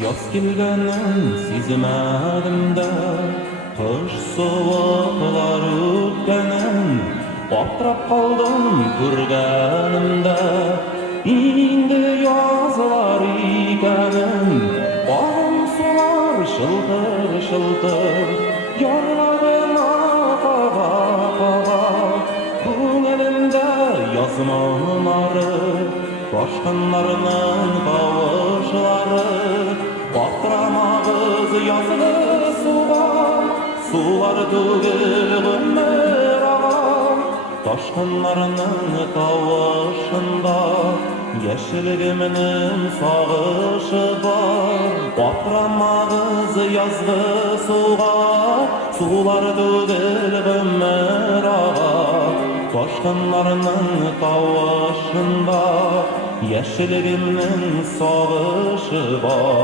Yaz kelgənin sizmədimdə, qış soğuqlar ötkənin, Batrap qaldım görgənimdə, indi yazlar ikənin, Bağım sular şıltır, Yarlarına qağa, Көңелімdə yazmanları, Başqanlarının qavuşları, Batıramağız yazılı suğa, Sular tөгіл ömür ağa, Başqanlarının qavuşunda, Yeşilgiminin sağışı var, Batıramağız yazılı suğa, Sular tөгіл ömür ağa, Başqanlarının qavuşunda, Yeşilgiminin sağışı var.